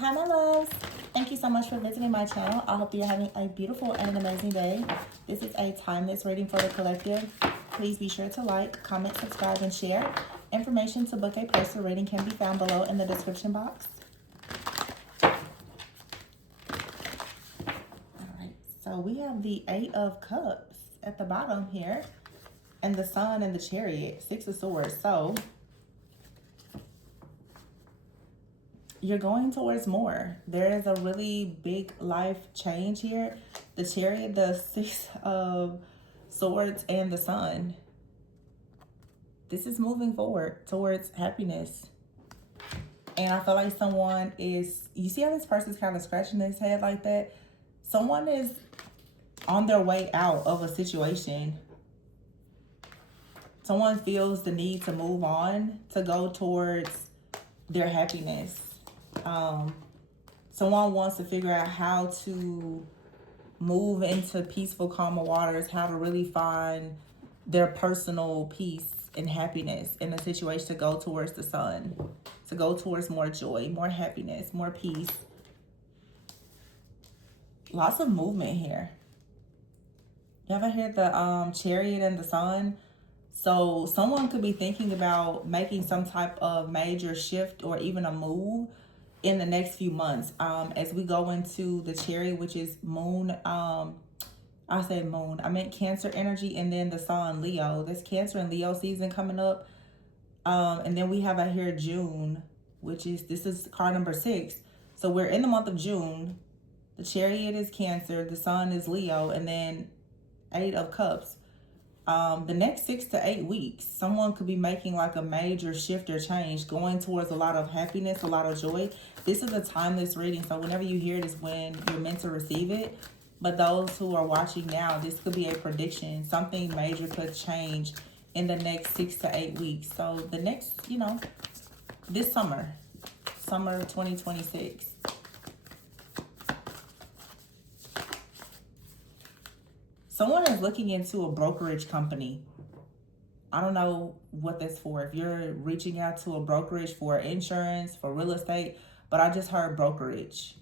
Hi, my loves. Thank you so much for visiting my channel. I hope that you're having a beautiful and an amazing day. This is a timeless reading for the collective. Please be sure to like, comment, subscribe, and share. Information to book a personal reading can be found below in the description box. All right, so we have the Eight of Cups at the bottom here, and the Sun and the Chariot, Six of Swords. So you're going towards more. There is a really big life change here. The Chariot, the Six of Swords, and the Sun. This is moving forward towards happiness. And I feel like someone is, you see how this person's kind of scratching his head like that? Someone is on their way out of a situation. Someone feels the need to move on, to go towards their happiness. Someone wants to figure out how to move into peaceful, calmer waters, how to really find their personal peace and happiness in a situation, to go towards the sun, to go towards more joy, more happiness, more peace. Lots of movement here. You ever hear the Chariot and the Sun? So someone could be thinking about making some type of major shift or even a move in the next few months, as we go into the Chariot, which is moon. I said moon, I meant Cancer energy, and then the Sun, Leo. There's Cancer and Leo season coming up. And then we have out here June, which is, this is card number 6. So we're in the month of June. The Chariot is Cancer, the Sun is Leo, and then Eight of Cups. The next 6 to 8 weeks, someone could be making like a major shift or change, going towards a lot of happiness, a lot of joy. This is a timeless reading, so whenever you hear it is when you're meant to receive it. But those who are watching now, this could be a prediction. Something major could change in the next 6 to 8 weeks. So the next, this summer 2026. Someone is looking into a brokerage company. I don't know what that's for. If you're reaching out to a brokerage for insurance, for real estate, but I just heard brokerage.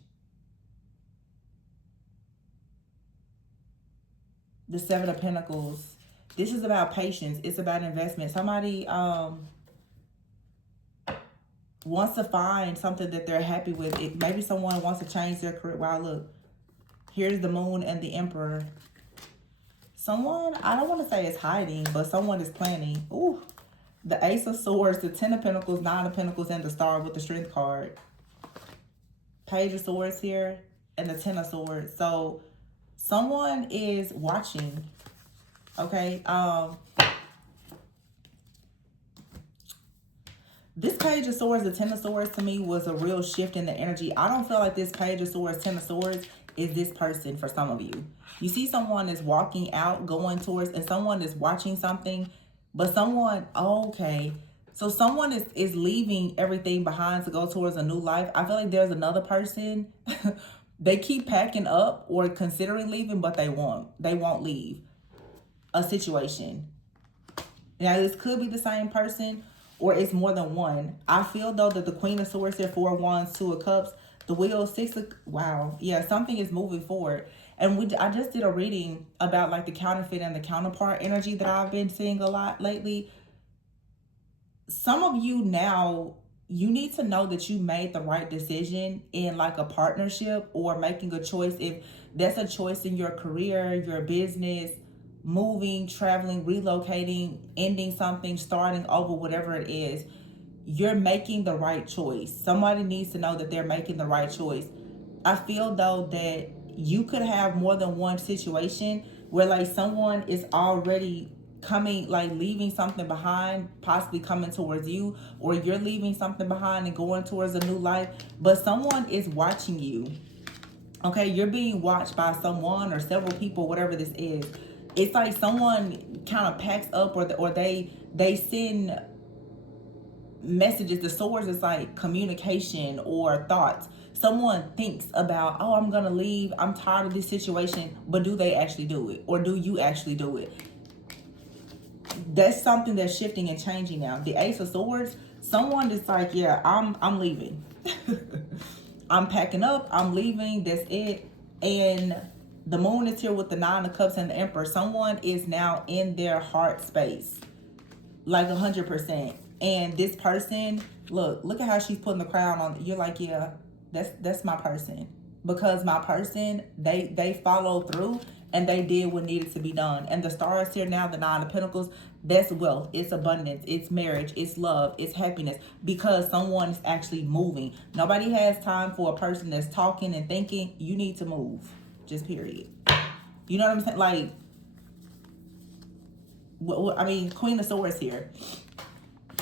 The Seven of Pentacles. This is about patience. It's about investment. Somebody wants to find something that they're happy with. Maybe someone wants to change their career. Wow, look. Here's the Moon and the Emperor. Someone, I don't want to say is hiding, but someone is planning. Ooh, the Ace of Swords, the Ten of Pentacles, Nine of Pentacles, and the Star with the Strength card. Page of Swords here, and the Ten of Swords. So someone is watching, okay? This Page of Swords, the Ten of Swords, to me was a real shift in the energy. I don't feel like this Page of Swords, Ten of Swords is this person for some of you. You see someone is walking out, going towards, and someone is watching something, but someone, okay. So someone is leaving everything behind to go towards a new life. I feel like there's another person. They keep packing up or considering leaving, but they won't leave a situation. Now, this could be the same person, or it's more than one. I feel, though, that the Queen of Swords here, Four of Wands, Two of Cups, the Wheel, Six of... Wow. Yeah, something is moving forward. And I just did a reading about, like, the counterfeit and the counterpart energy that I've been seeing a lot lately. Some of you now, you need to know that you made the right decision in, like, a partnership or making a choice. If that's a choice in your career, your business, moving, traveling, relocating, ending something, starting over, whatever it is, you're making the right choice. Somebody needs to know that they're making the right choice. I feel, though, that you could have more than one situation where, like, someone is already coming, like, leaving something behind, possibly coming towards you, or you're leaving something behind and going towards a new life, but someone is watching you. Okay, you're being watched by someone or several people, whatever this is. It's like someone kind of packs up, or they send messages. The swords is like communication or thoughts. Someone thinks about, oh, I'm gonna leave, I'm tired of this situation, but do they actually do it? Or do you actually do it? That's something that's shifting and changing now. The Ace of Swords, someone is like, yeah, I'm leaving. I'm packing up, I'm leaving, that's it. And the moon is here with the 9 of Cups and the Emperor. Someone is now in their heart space, like 100%. And this person, look at how she's putting the crown on. You're like, yeah, that's my person. Because my person, they followed through and they did what needed to be done. And the stars here now, the 9 of Pentacles, that's wealth, it's abundance, it's marriage, it's love, it's happiness. Because someone is actually moving. Nobody has time for a person that's talking and thinking. You need to move. Just period. You know what I'm saying? Like, I mean, Queen of Swords here.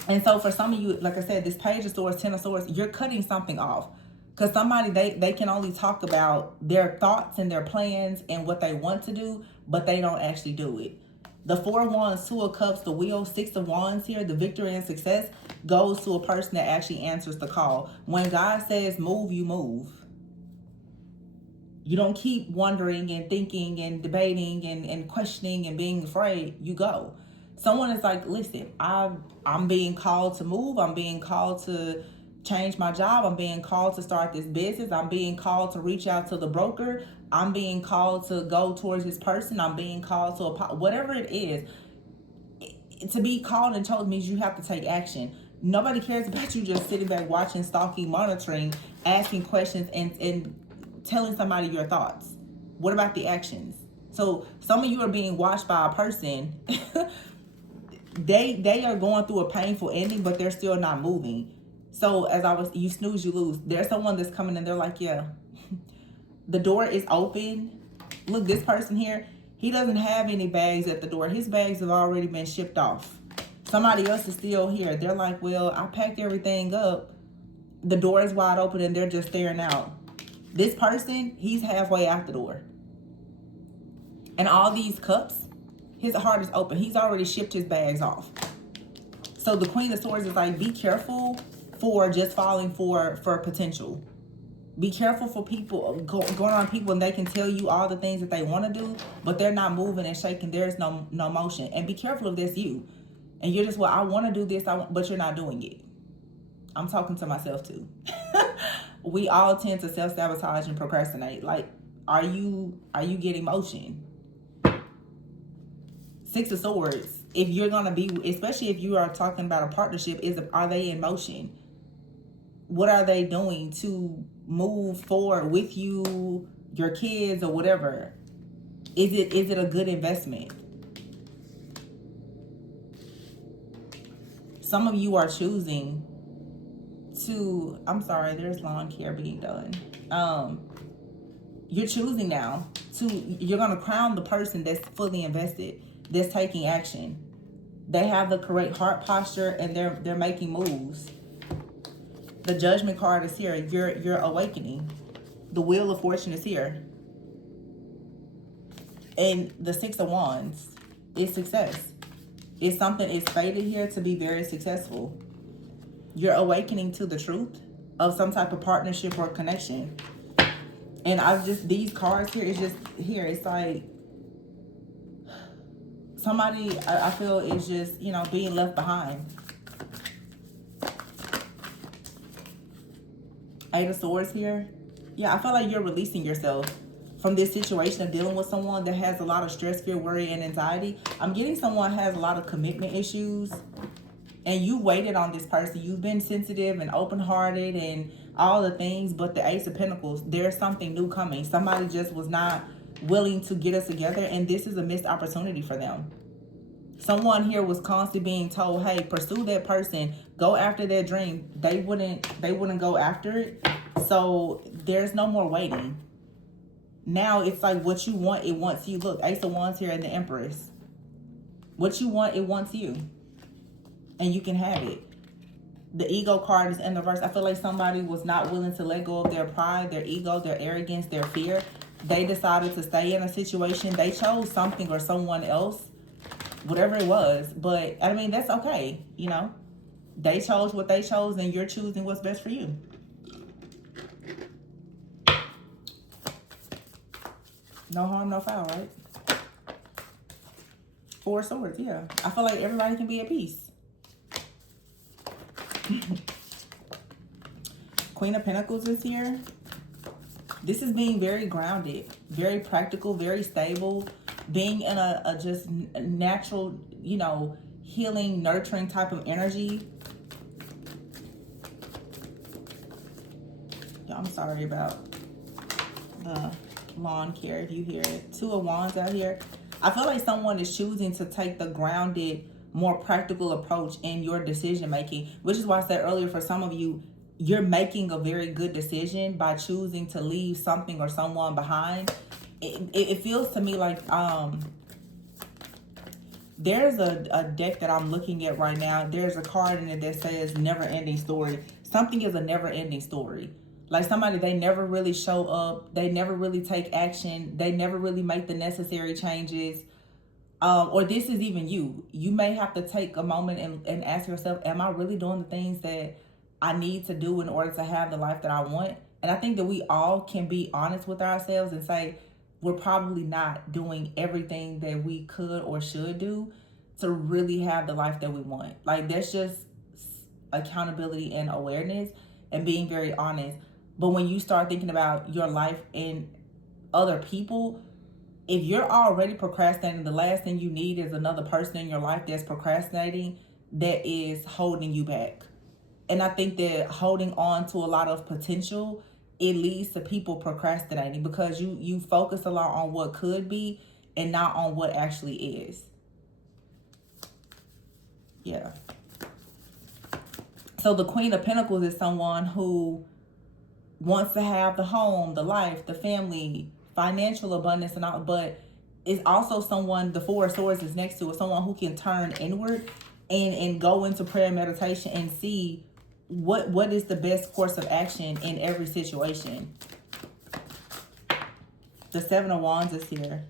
And so for some of you, like I said, this Page of Swords, 10 of Swords, you're cutting something off. Because somebody, they can only talk about their thoughts and their plans and what they want to do, but they don't actually do it. The 4 of Wands, 2 of Cups, the Wheel, 6 of Wands here, the victory and success goes to a person that actually answers the call. When God says move, you move. You don't keep wondering and thinking and debating and questioning and being afraid. You go. Someone is like, listen, I'm being called to move. I'm being called to change my job. I'm being called to start this business. I'm being called to reach out to the broker. I'm being called to go towards this person. I'm being called to whatever it is. To be called and chosen means you have to take action. Nobody cares about you just sitting back watching, stalking, monitoring, asking questions, and telling somebody your thoughts. What about the actions? So some of you are being watched by a person. They are going through a painful ending, but they're still not moving. So you snooze, you lose. There's someone that's coming and they're like, yeah, the door is open. Look, this person here, he doesn't have any bags at the door. His bags have already been shipped off. Somebody else is still here. They're like, well, I packed everything up. The door is wide open and they're just staring out. This person, he's halfway out the door. And all these cups, his heart is open. He's already shipped his bags off. So the Queen of Swords is like, be careful for just falling for potential. Be careful for people, going on people, and they can tell you all the things that they want to do, but they're not moving and shaking. There's no motion. And be careful if that's you. And you're just, well, I want to do this, but you're not doing it. I'm talking to myself too. We all tend to self-sabotage and procrastinate. Like, are you getting motion? 6 of Swords. If you're going to be, especially if you are talking about a partnership, are they in motion? What are they doing to move forward with you, your kids, or whatever? Is it a good investment? Some of you are choosing to, I'm sorry, there's lawn care being done. You're choosing now you're going to crown the person that's fully invested, that's taking action. They have the correct heart posture and they're making moves. The Judgment card is here. You're awakening. The Wheel of Fortune is here. And the 6 of Wands is success. It's something is fated here to be very successful. You're awakening to the truth of some type of partnership or connection. And these cards here, it's like somebody, I feel, is just, being left behind. 8 of Swords here. Yeah, I feel like you're releasing yourself from this situation of dealing with someone that has a lot of stress, fear, worry, and anxiety. I'm getting someone has a lot of commitment issues. And you waited on this person. You've been sensitive and open-hearted and all the things. But the Ace of Pentacles, there's something new coming. Somebody just was not willing to get us together. And this is a missed opportunity for them. Someone here was constantly being told, hey, pursue that person. Go after their dream. They wouldn't go after it. So there's no more waiting. Now it's like what you want, it wants you. Look, Ace of Wands here and the Empress. What you want, it wants you. And you can have it. The Ego card is in the reverse. I feel like somebody was not willing to let go of their pride, their ego, their arrogance, their fear. They decided to stay in a situation. They chose something or someone else, whatever it was. But, I mean, that's okay, They chose what they chose, and you're choosing what's best for you. No harm, no foul, right? 4 of Swords, yeah. I feel like everybody can be at peace. Queen of Pentacles is here. This is being very grounded, very practical, very stable, being in a just natural, you know, healing, nurturing type of energy. I'm sorry about the lawn care if you hear it. Two of Wands out here. I feel like someone is choosing to take the grounded, more practical approach in your decision making, which is why I said earlier, for some of you, you're making a very good decision by choosing to leave something or someone behind. It feels to me like there's a deck that I'm looking at right now. There's a card in it that says never ending story. Something is a never ending story. Like somebody, they never really show up. They never really take action. They never really make the necessary changes. Or this is even you. You may have to take a moment and ask yourself, am I really doing the things that I need to do in order to have the life that I want? And I think that we all can be honest with ourselves and say, we're probably not doing everything that we could or should do to really have the life that we want. Like, that's just accountability and awareness and being very honest. But when you start thinking about your life and other people, if you're already procrastinating, the last thing you need is another person in your life that's procrastinating, that is holding you back. And I think that holding on to a lot of potential, it leads to people procrastinating because you focus a lot on what could be and not on what actually is. Yeah. So the Queen of Pentacles is someone who wants to have the home, the life, the family, financial abundance and all, but it's also someone, the Four of Swords is next to it, someone who can turn inward and go into prayer and meditation and see what is the best course of action in every situation. The Seven of Wands is here.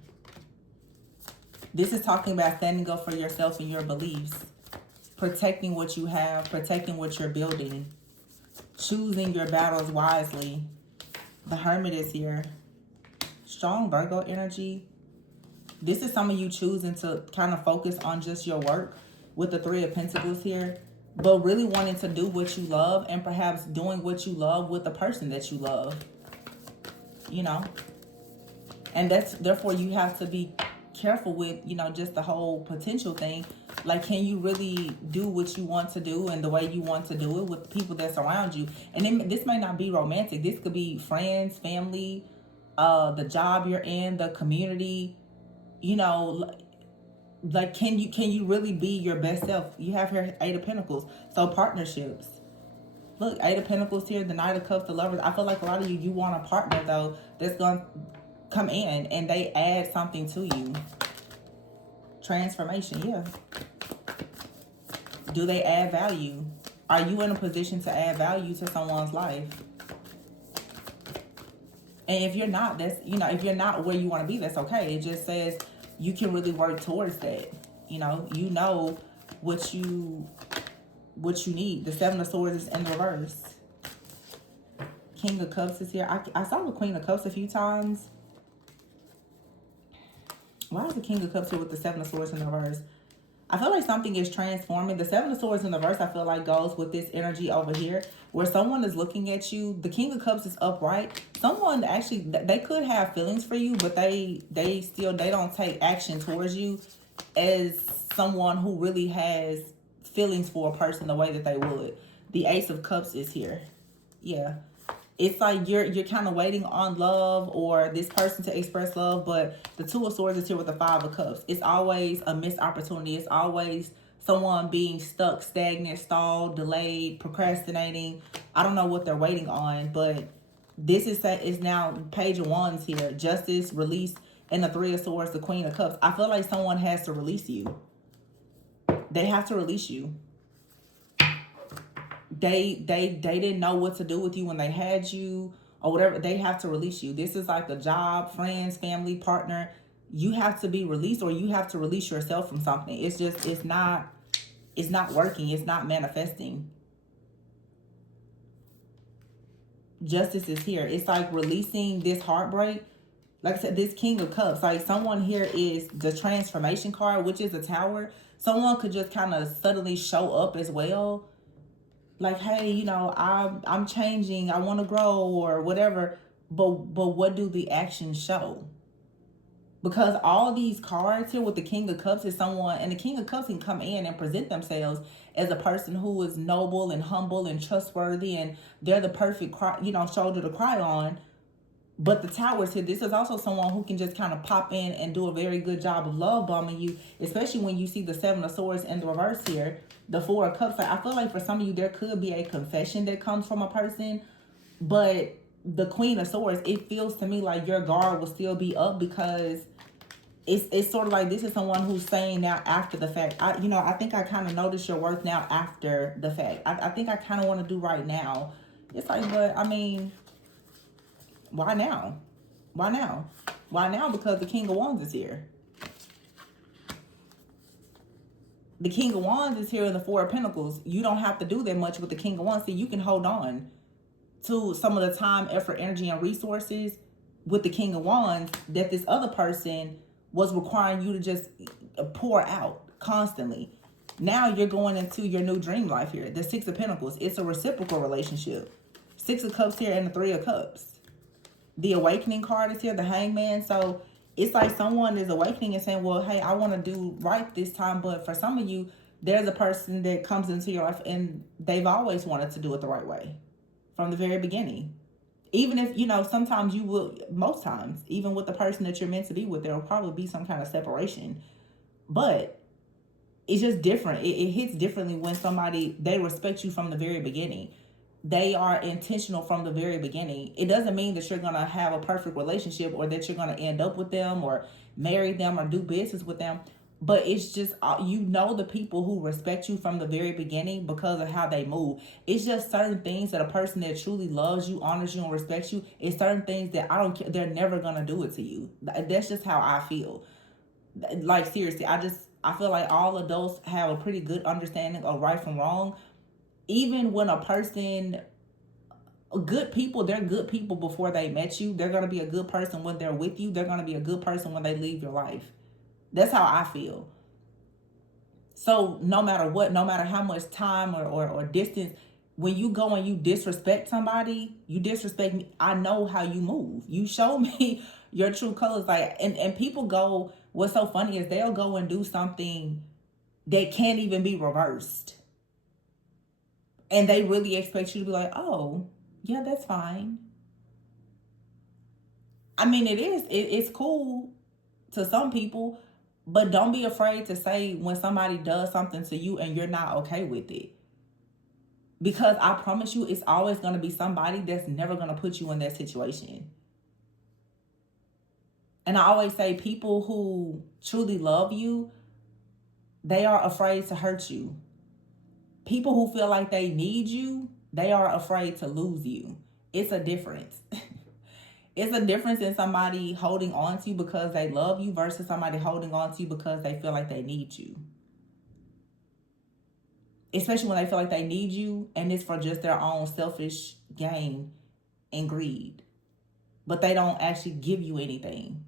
This is talking about standing up for yourself and your beliefs, protecting what you have, protecting what you're building, choosing your battles wisely. The Hermit is here. Strong Virgo energy. This is some of you choosing to kind of focus on just your work with the Three of Pentacles here, but really wanting to do what you love and perhaps doing what you love with the person that you love, you know? And therefore you have to be careful with, you know, just the whole potential thing. Like, can you really do what you want to do and the way you want to do it with the people that surround you? And then, this may not be romantic. This could be friends, family, the job you're in, the community, you know. Like, can you really be your best self? You have here Eight of Pentacles. So partnerships. Look, Eight of Pentacles here, the Knight of Cups, the Lovers. I feel like a lot of you want a partner, though, that's going to come in and they add something to you. Transformation, yeah. Do they add value? Are you in a position to add value to someone's life? And if you're not, that's, you know, if you're not where you want to be, that's okay. It just says you can really work towards that. You know what you need. The Seven of Swords is in reverse. King of Cups is here. I saw the Queen of Cups a few times. Why is the King of Cups here with the Seven of Swords in reverse? I feel like something is transforming. The Seven of Swords in reverse, I feel like, goes with this energy over here, where someone is looking at you. The King of Cups is upright. Someone actually, they could have feelings for you, but they don't take action towards you as someone who really has feelings for a person the way that they would. The Ace of Cups is here. Yeah. It's like you're kind of waiting on love or this person to express love, but the Two of Swords is here with the Five of Cups. It's always a missed opportunity. It's always someone being stuck, stagnant, stalled, delayed, procrastinating. I don't know what they're waiting on, but this is now Page of Wands here. Justice, release, and the Three of Swords, the Queen of Cups. I feel like someone has to release you. They have to release you. They didn't know what to do with you when they had you or whatever. They have to release you. This is like a job, friends, family, partner. You have to be released, or you have to release yourself from something. It's just, it's not working. It's not manifesting. Justice is here. It's like releasing this heartbreak. Like I said, this King of Cups, like someone here is the transformation card, which is a Tower. Someone could just kind of suddenly show up as well. like, hey, I'm changing, I want to grow or whatever. But what do the actions show? Because all these cards here with the King of Cups is someone, and the King of Cups can come in and present themselves as a person who is noble and humble and trustworthy, and they're the perfect shoulder to cry on. But the Towers here, this is also someone who can just kind of pop in and do a very good job of love bombing you, especially when you see the Seven of Swords in the reverse here, the Four of Cups. Like, I feel like for some of you, there could be a confession that comes from a person, but the Queen of Swords, it feels to me like your guard will still be up, because it's sort of like this is someone who's saying now after the fact, I think I kind of notice your worth now after the fact. I think I kind of want to do right now. It's like, but I mean, why now? Why now? Why now? Because the King of Wands is here. The King of Wands is here in the Four of Pentacles. You don't have to do that much with the King of Wands. See, you can hold on to some of the time, effort, energy, and resources with the King of Wands that this other person was requiring you to just pour out constantly. Now you're going into your new dream life here. The Six of Pentacles. It's a reciprocal relationship. Six of Cups here and the Three of Cups. The Awakening card is here, the Hangman. So it's like someone is awakening and saying, well, hey, I want to do right this time. But for some of you, there's a person that comes into your life and they've always wanted to do it the right way from the very beginning. Even if, sometimes you will, most times, even with the person that you're meant to be with, there will probably be some kind of separation. But it's just different. It hits differently when somebody, they respect you from the very beginning. They are intentional from the very beginning. It doesn't mean that you're going to have a perfect relationship or that you're going to end up with them or marry them or do business with them. But it's just, the people who respect you from the very beginning because of how they move. It's just certain things that a person that truly loves you, honors you, and respects you, it's certain things that I don't care. They're never going to do it to you. That's just how I feel. Like, seriously, I feel like all adults have a pretty good understanding of right from wrong. Even when a person, good people, they're good people before they met you. They're going to be a good person when they're with you. They're going to be a good person when they leave your life. That's how I feel. So no matter what, no matter how much time or distance, when you go and you disrespect somebody, you disrespect me, I know how you move. You show me your true colors. Like, and people go, what's so funny is they'll go and do something that can't even be reversed. And they really expect you to be like, oh, yeah, that's fine. I mean, it's cool to some people, but don't be afraid to say when somebody does something to you and you're not okay with it. Because I promise you, it's always going to be somebody that's never going to put you in that situation. And I always say people who truly love you, they are afraid to hurt you. People who feel like they need you, they are afraid to lose you. It's a difference. It's a difference in somebody holding on to you because they love you versus somebody holding on to you because they feel like they need you. Especially when they feel like they need you and it's for just their own selfish gain and greed. But they don't actually give you anything.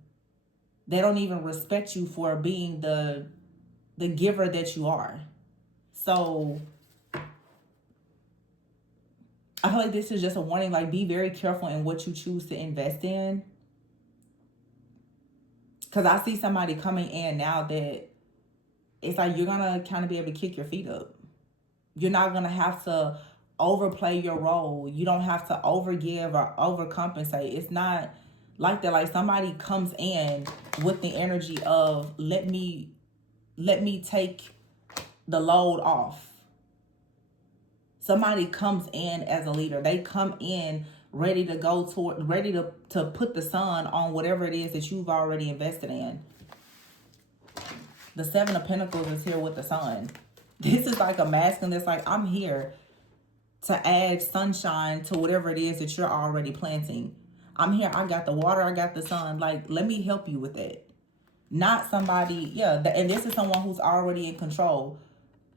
They don't even respect you for being the giver that you are. So I feel like this is just a warning. Like, be very careful in what you choose to invest in. Because I see somebody coming in now that it's like you're going to kind of be able to kick your feet up. You're not going to have to overplay your role. You don't have to overgive or overcompensate. It's not like that. Like, somebody comes in with the energy of let me take the load off. Somebody comes in as a leader. They come in ready to go toward, ready to put the sun on whatever it is that you've already invested in. The Seven of Pentacles is here with the sun. This is like a masculine that's like, I'm here to add sunshine to whatever it is that you're already planting. I'm here. I got the water. I got the sun. Like, let me help you with that. Not somebody, and this is someone who's already in control.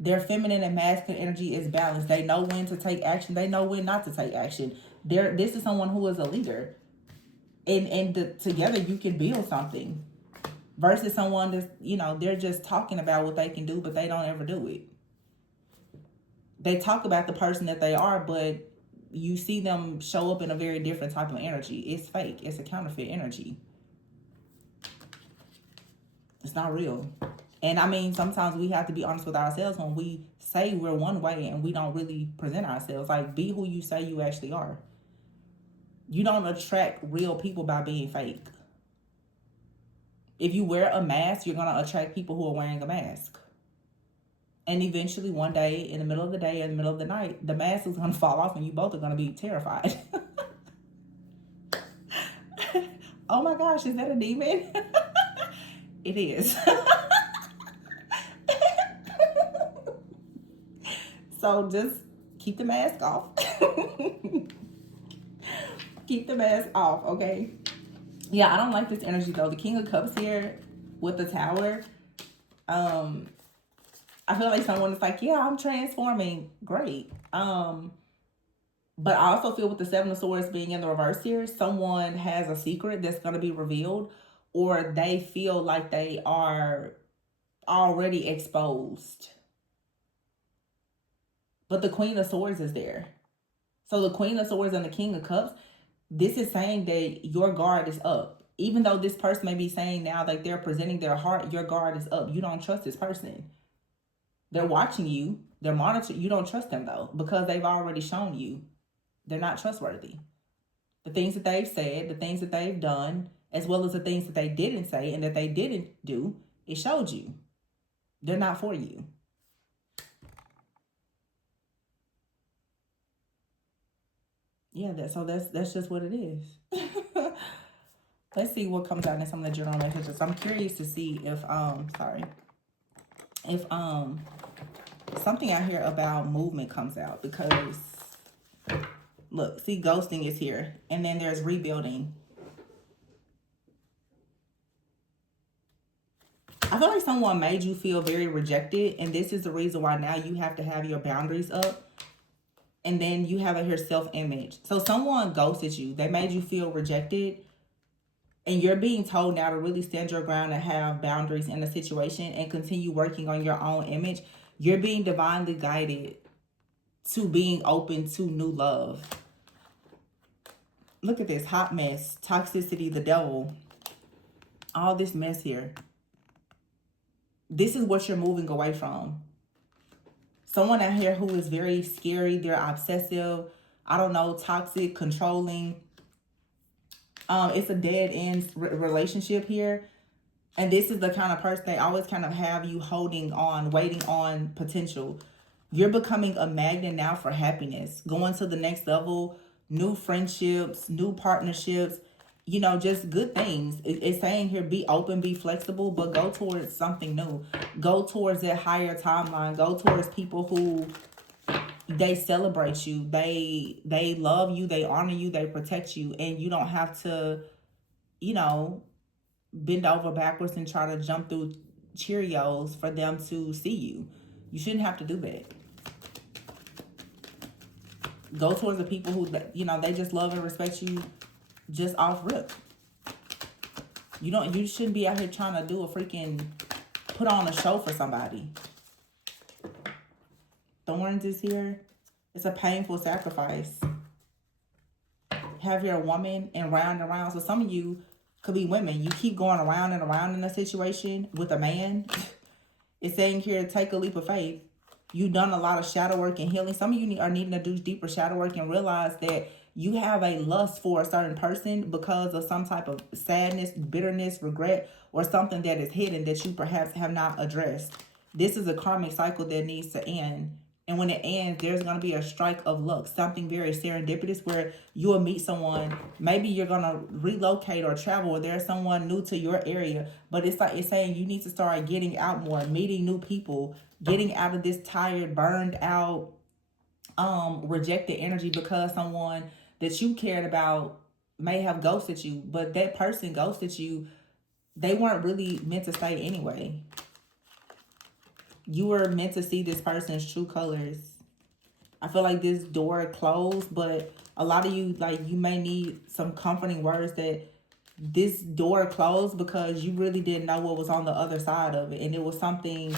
Their feminine and masculine energy is balanced. They know when to take action. They know when not to take action. This is someone who is a leader. And together you can build something. Versus someone that's, they're just talking about what they can do, but they don't ever do it. they talk about the person that they are, but you see them show up in a very different type of energy. It's fake. It's a counterfeit energy. It's not real. And I mean, sometimes we have to be honest with ourselves when we say we're one way and we don't really present ourselves. Like, be who you say you actually are. You don't attract real people by being fake. If you wear a mask, you're going to attract people who are wearing a mask. And eventually, one day, in the middle of the day, in the middle of the night, the mask is going to fall off and you both are going to be terrified. Oh my gosh, is that a demon? It is. So just keep the mask off. Keep the mask off, okay? Yeah, I don't like this energy though. The King of Cups here with the Tower. I feel like someone is like, yeah, I'm transforming. Great. But I also feel with the Seven of Swords being in the reverse here, someone has a secret that's going to be revealed, or they feel like they are already exposed. But the Queen of Swords is there. So the Queen of Swords and the King of Cups, this is saying that your guard is up. Even though this person may be saying now that they're presenting their heart, your guard is up. You don't trust this person. They're watching you. They're monitoring. You don't trust them though, because they've already shown you they're not trustworthy. The things that they've said, the things that they've done, as well as the things that they didn't say and that they didn't do, it showed you they're not for you. Yeah, that's just what it is. Let's see what comes out in some of the general messages. I'm curious to see if if something out here about movement comes out, because look, see, ghosting is here, and then there's rebuilding. I feel like someone made you feel very rejected, and this is the reason why now you have to have your boundaries up. And then you have your self-image. So someone ghosted you. They made you feel rejected. And you're being told now to really stand your ground and have boundaries in the situation and continue working on your own image. You're being divinely guided to being open to new love. Look at this hot mess. Toxicity, the devil. All this mess here. This is what you're moving away from. Someone out here who is very scary. They're obsessive. I don't know, toxic, controlling. It's a dead end relationship here. And this is the kind of person they always kind of have you holding on, waiting on potential. You're becoming a magnet now for happiness. Going to the next level, new friendships, new partnerships, you know, just good things. It's saying here, be open, be flexible, but go towards something new. Go towards that higher timeline. Go towards people who, they celebrate you. They love you. They honor you. They protect you. And you don't have to, you know, bend over backwards and try to jump through Cheerios for them to see you. You shouldn't have to do that. Go towards the people who, you know, they just love and respect you just off rip. You shouldn't be out here trying to do a freaking, put on a show for somebody. Thorns is here. It's a painful sacrifice. Have your woman and round. So some of you could be women. You keep going around and around in a situation with a man. It's saying here, take a leap of faith. You've done a lot of shadow work and healing. Some of you are needing to do deeper shadow work and realize that you have a lust for a certain person because of some type of sadness, bitterness, regret, or something that is hidden that you perhaps have not addressed. This is a karmic cycle that needs to end. And when it ends, there's going to be a strike of luck, something very serendipitous where you will meet someone. Maybe you're going to relocate or travel, or there's someone new to your area. But it's like it's saying you need to start getting out more, meeting new people, getting out of this tired, burned out, rejected energy because someone that you cared about may have ghosted you. But that person ghosted you. They weren't really meant to stay anyway. You were meant to see this person's true colors. I feel like this door closed, but a lot of you, like, you may need some comforting words that this door closed because you really didn't know what was on the other side of it. And it was something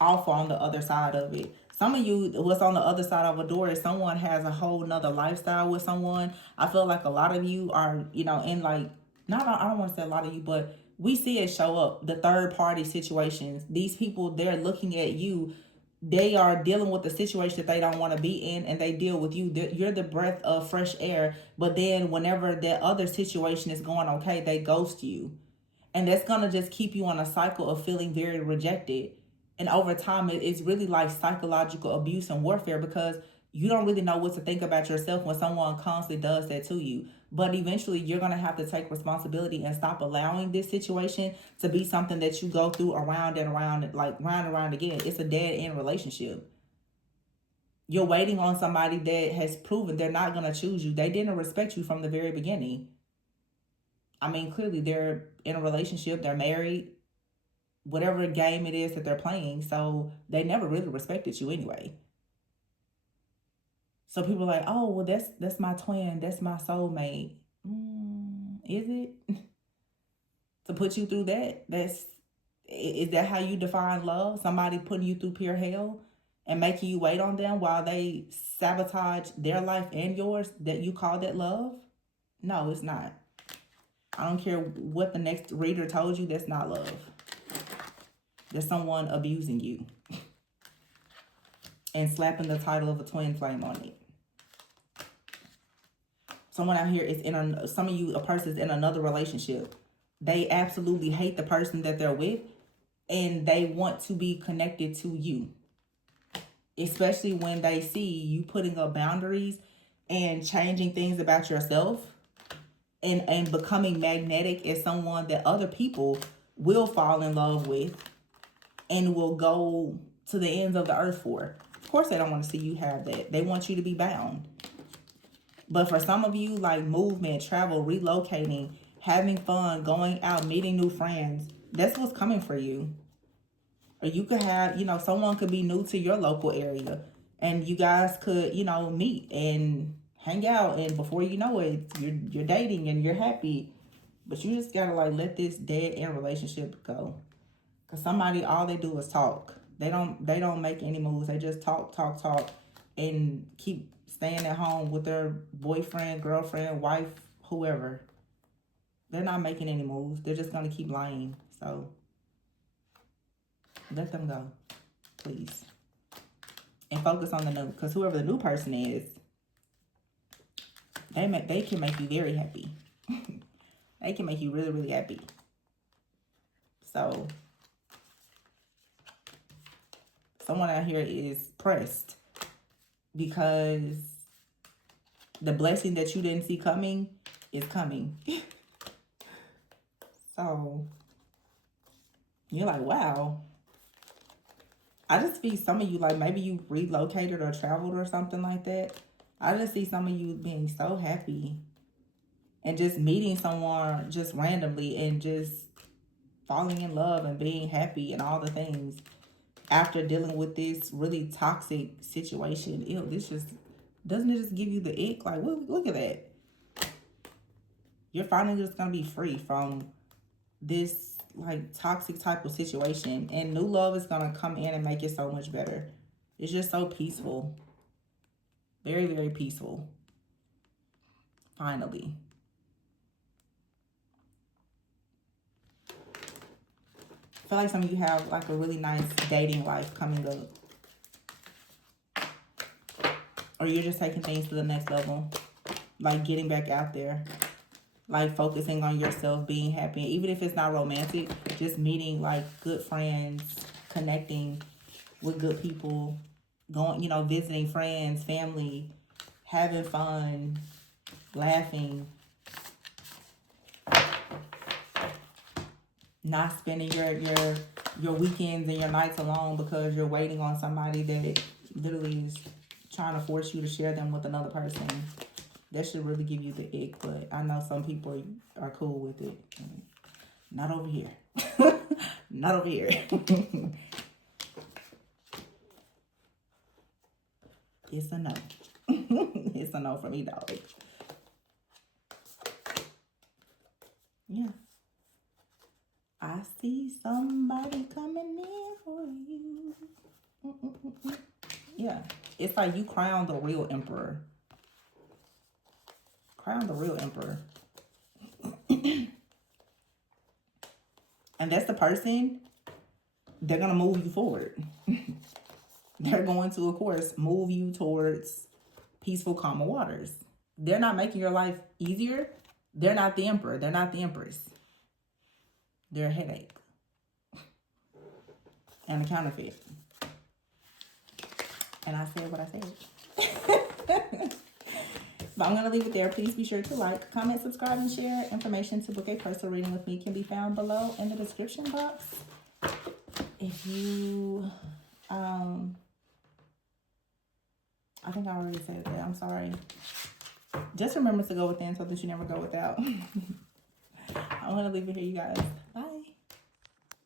awful on the other side of it. Some of you, what's on the other side of a door is someone has a whole nother lifestyle with someone. I feel like a lot of you are, in like, not, I don't want to say a lot of you, but we see it show up, the third party situations. These people, they're looking at you. They are dealing with the situation that they don't want to be in, and they deal with you. You're the breath of fresh air. But then whenever that other situation is going okay, they ghost you. And that's going to just keep you on a cycle of feeling very rejected. And over time, it's really like psychological abuse and warfare, because you don't really know what to think about yourself when someone constantly does that to you. But eventually, you're going to have to take responsibility and stop allowing this situation to be something that you go through around and around, like round and round again. It's a dead end relationship. You're waiting on somebody that has proven they're not going to choose you. They didn't respect you from the very beginning. I mean, clearly they're in a relationship, they're married, whatever game it is that they're playing. So they never really respected you anyway. So people are like, oh, well, that's my twin, that's my soulmate. Is it? To put you through that? Is that how you define love? Somebody putting you through pure hell and making you wait on them while they sabotage their life and yours, that you call that love? No, it's not. I don't care what the next reader told you, that's not love. There's someone abusing you and slapping the title of a twin flame on it. Someone out here is some of you, a person's in another relationship. They absolutely hate the person that they're with, and they want to be connected to you. Especially when they see you putting up boundaries and changing things about yourself, and becoming magnetic as someone that other people will fall in love with and will go to the ends of the earth for. Of course, they don't want to see you have that. They want you to be bound. But for some of you, like movement, travel, relocating, having fun, going out, meeting new friends, that's what's coming for you. Or you could have, someone could be new to your local area, and you guys could, meet and hang out, and before you know it, you're dating and you're happy. But you just gotta like let this dead end relationship go. Cause somebody, all they do is talk. They don't make any moves. They just talk, and keep staying at home with their boyfriend, girlfriend, wife, whoever. They're not making any moves. They're just gonna keep lying. So let them go, please. And focus on the new, because whoever the new person is, they can make you very happy. They can make you really, really happy. So someone out here is pressed because the blessing that you didn't see coming is coming. So you're like, wow. I just see some of you, like maybe you relocated or traveled or something like that. I just see some of you being so happy and just meeting someone just randomly and just falling in love and being happy and all the things after dealing with this really toxic situation. Ew, doesn't it just give you the ick? Like, look at that. You're finally just gonna be free from this like toxic type of situation, and new love is gonna come in and make it so much better. It's just so peaceful. Very, very peaceful. Finally. I feel like some of you have like a really nice dating life coming up. Or you're just taking things to the next level. Like getting back out there. Like focusing on yourself, being happy. Even if it's not romantic, just meeting like good friends, connecting with good people, going, visiting friends, family, having fun, laughing, not spending your weekends and your nights alone because you're waiting on somebody that literally is trying to force you to share them with another person. That should really give you the ick, but I know some people are cool with it. Not over here. Not over here. It's a no. It's a no for me, dog. Yeah. I see somebody coming in for you. Yeah. It's like you crown the real emperor. Crown the real emperor. And that's the person, they're going to move you forward. They're going to, of course, move you towards peaceful, calmer waters. They're not making your life easier. They're not the emperor. They're not the empress. They're a headache. And a counterfeit. And I said what I said. But I'm going to leave it there. Please be sure to like, comment, subscribe, and share. Information to book a personal reading with me can be found below in the description box. If you, I think I already said that. I'm sorry. Just remember to go within so that you never go without. I'm going to leave it here, you guys. Bye.